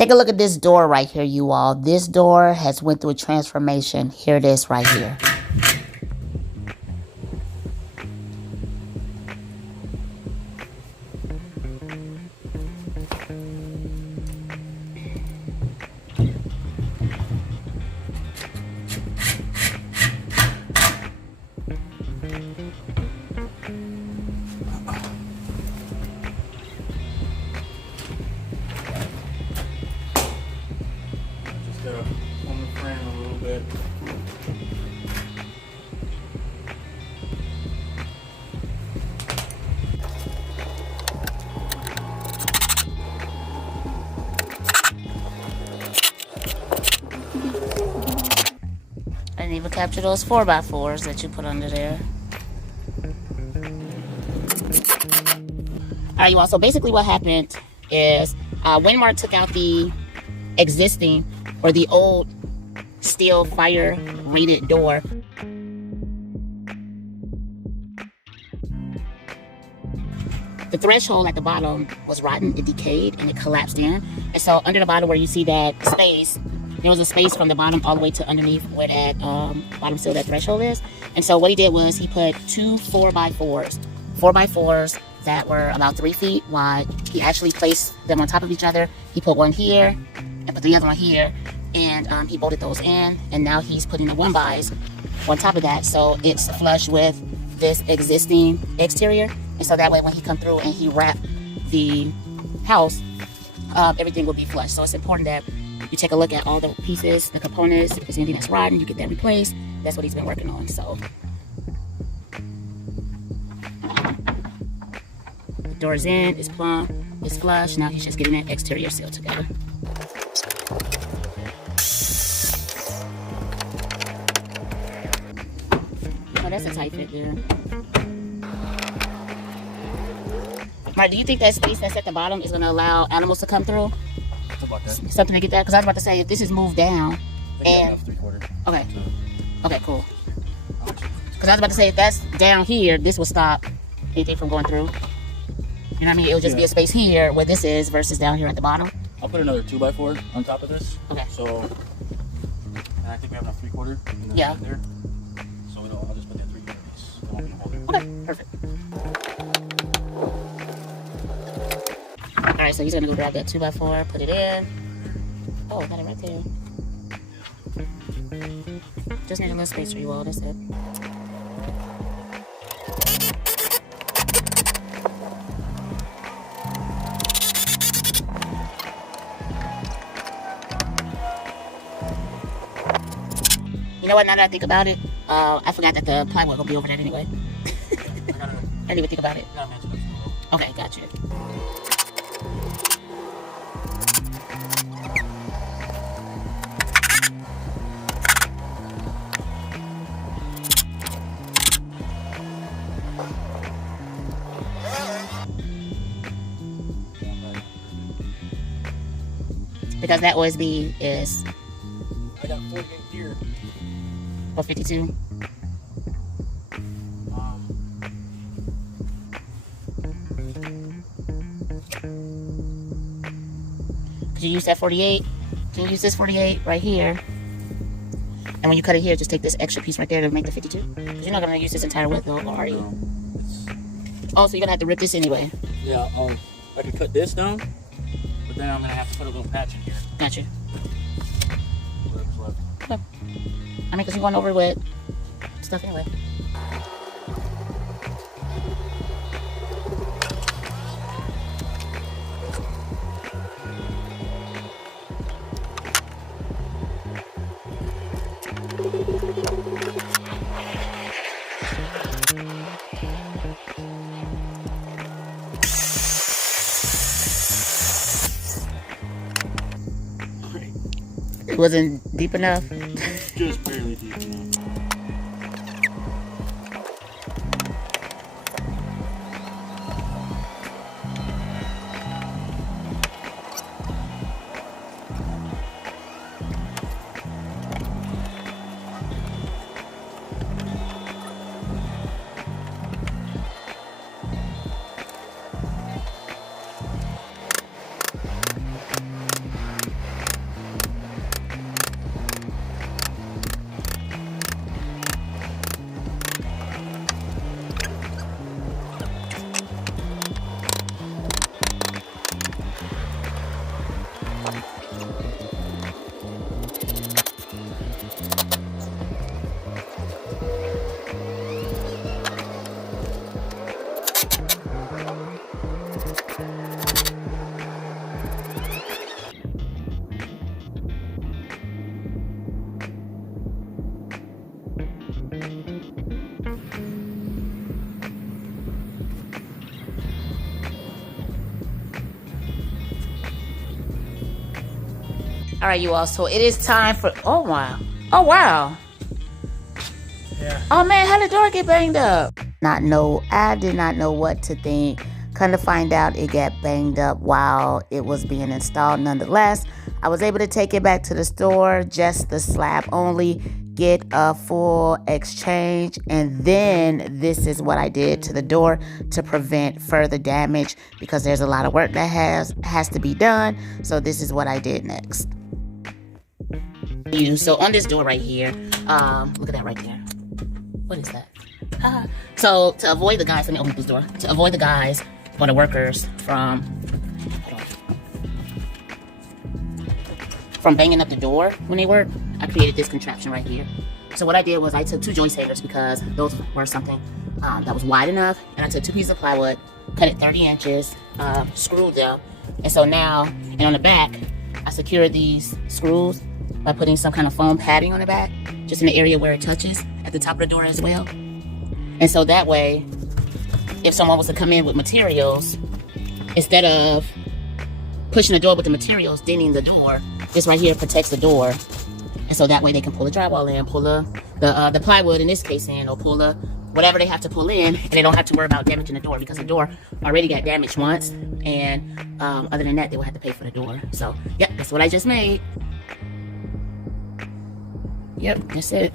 Take a look at this door right here, you all. This door has went through a transformation. Here it is right here. On the frame a little bit. I didn't even capture those 4x4s that you put under there. All right, you all. So basically what happened is Winmar took out the existing or the old steel fire rated door. The threshold at the bottom was rotten, it decayed, and it collapsed in. And so under the bottom where you see that space, there was a space from the bottom all the way to underneath where that bottom sill, that threshold is. And so what he did was he put two 4x4s that were about 3 feet wide. He actually placed them on top of each other. He put one here and put the other one here, and he bolted those in. And now he's putting the 1x on top of that, so it's flush with this existing exterior. And so that way when he come through and he wrap the house, everything will be flush. So it's important that you take a look at all the pieces, the components. If there's anything that's rotten, you get that replaced. That's what he's been working on. So the door's in, it's plumb, it's flush. Now he's just getting that exterior seal together. Oh, that's a tight fit there. Mark, do you think that space that's at the bottom is going to allow animals to come through? About that. Something to get that? Because I was about to say, if this is moved down, and okay, okay, cool. Because I was about to say, if that's down here, this will stop anything from going through. You know what I mean? It'll just be a space here where this is versus down here at the bottom. I'll put another 2x4 on top of this. Okay. So, and I think we have enough 3/4. Yeah. There. So I'll just put that 3/4 piece. That won't be the holder. Okay, perfect. All right, so he's gonna go grab that 2x4, put it in. Oh, got it right there. Just need a little space for you all, that's it. You know what, now that I think about it, I forgot that the plywood will be over that anyway. I didn't even think about it. Okay, got you. Because that OSB is, I got 48 here. 452. Could you use that 48? Can you use this 48 right here? And when you cut it here, just take this extra piece right there to make the 52? Because you're not going to use this entire width though, or are you? Oh, so you're going to have to rip this anyway. Yeah, I could cut this down, but then I'm going to have to put a little patch in here. Gotcha. Whatever's left. Okay. I mean, because you're going over with stuff anyway. It wasn't deep enough. Just barely deep enough. All right, you all. So it is time for. Oh wow. Oh wow. Yeah. Oh man, how did the door get banged up? I did not know what to think. Come to find out, it got banged up while it was being installed. Nonetheless, I was able to take it back to the store, just the slab only, get a full exchange, and then this is what I did to the door to prevent further damage because there's a lot of work that has to be done. So this is what I did next. So on this door right here, look at that right there. What is that? So to avoid the guys, let me open this door. To avoid the guys or the workers from banging up the door when they work, I created this contraption right here. So what I did was I took 2 joist hangers because those were something that was wide enough, and I took 2 pieces of plywood, cut it 30 inches, screwed them, and so now, and on the back, I secured these screws by putting some kind of foam padding on the back, just in the area where it touches at the top of the door as well. And so that way, if someone was to come in with materials, instead of pushing the door with the materials, denting the door, this right here protects the door. And so that way they can pull the drywall in, pull the plywood in this case in, or pull the whatever they have to pull in, and they don't have to worry about damaging the door because the door already got damaged once. And other than that, they will have to pay for the door. So, yep, that's what I just made. Yep, that's it.